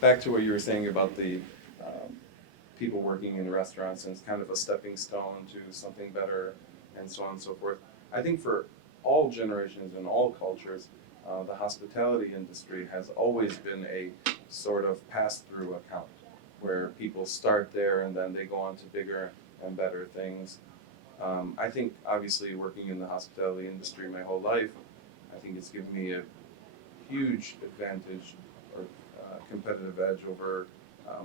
back to what you were saying about the people working in restaurants, and it's kind of a stepping stone to something better, and so on and so forth. I think for all generations and all cultures, the hospitality industry has always been a sort of pass-through account where people start there and then they go on to bigger and better things. I think obviously working in the hospitality industry my whole life, I think it's given me a huge advantage or competitive edge over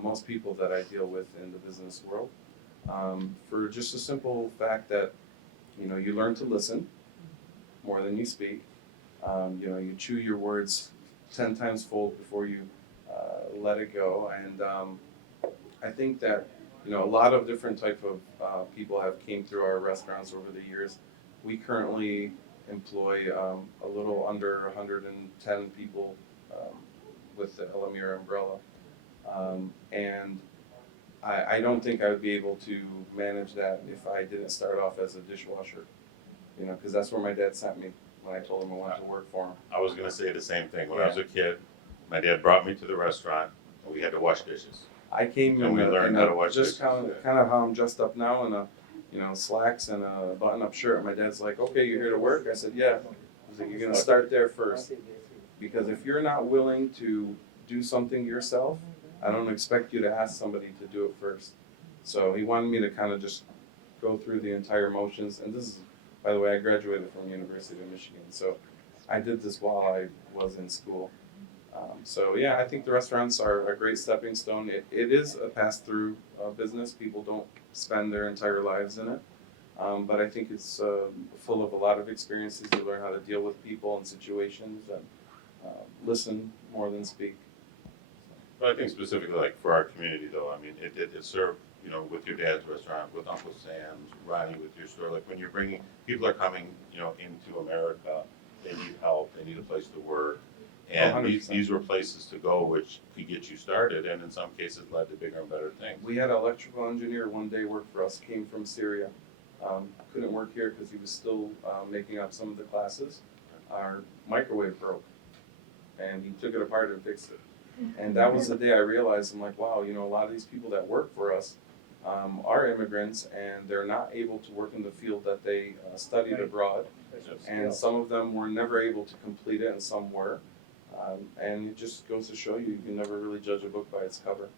most people that I deal with in the business world. For just a simple fact that you learn to listen more than you speak. You chew your words 10 times fold before you let it go, and I think that a lot of different type of people have came through our restaurants over the years. We currently employ a little under 110 people with the Elamir umbrella. And I don't think I would be able to manage that if I didn't start off as a dishwasher, because that's where my dad sent me when I told him I wanted to work for him. I was gonna say the same thing. When I was a kid, my dad brought me to the restaurant and we had to wash dishes. I came And we learned how to wash just dishes. kind of how I'm dressed up now in slacks and a button-up shirt. My dad's like, "Okay, you're here to work?" I said, "Yeah." He's like, "You're gonna start there first, because if you're not willing to do something yourself, I don't expect you to ask somebody to do it first." So he wanted me to kind of just go through the entire motions. And this is, by the way, I graduated from University of Michigan, so I did this while I was in school. So yeah, I think the restaurants are a great stepping stone. It is a pass-through business. People don't spend their entire lives in it. But I think it's full of a lot of experiences. You learn how to deal with people and situations and listen more than speak. But I think specifically like for our community though, I mean, it served, with your dad's restaurant, with Uncle Sam's, Ronnie with your store, like when you're bringing, people are coming, into America, they need help, they need a place to work. And these were places to go which could get you started and in some cases led to bigger and better things. We had an electrical engineer one day work for us, came from Syria. Couldn't work here because he was still making up some of the classes. Our microwave broke and he took it apart and fixed it. And that was the day I realized, I'm like, wow, a lot of these people that work for us are immigrants and they're not able to work in the field that they studied abroad. And some of them were never able to complete it and some were. And it just goes to show you, you can never really judge a book by its cover.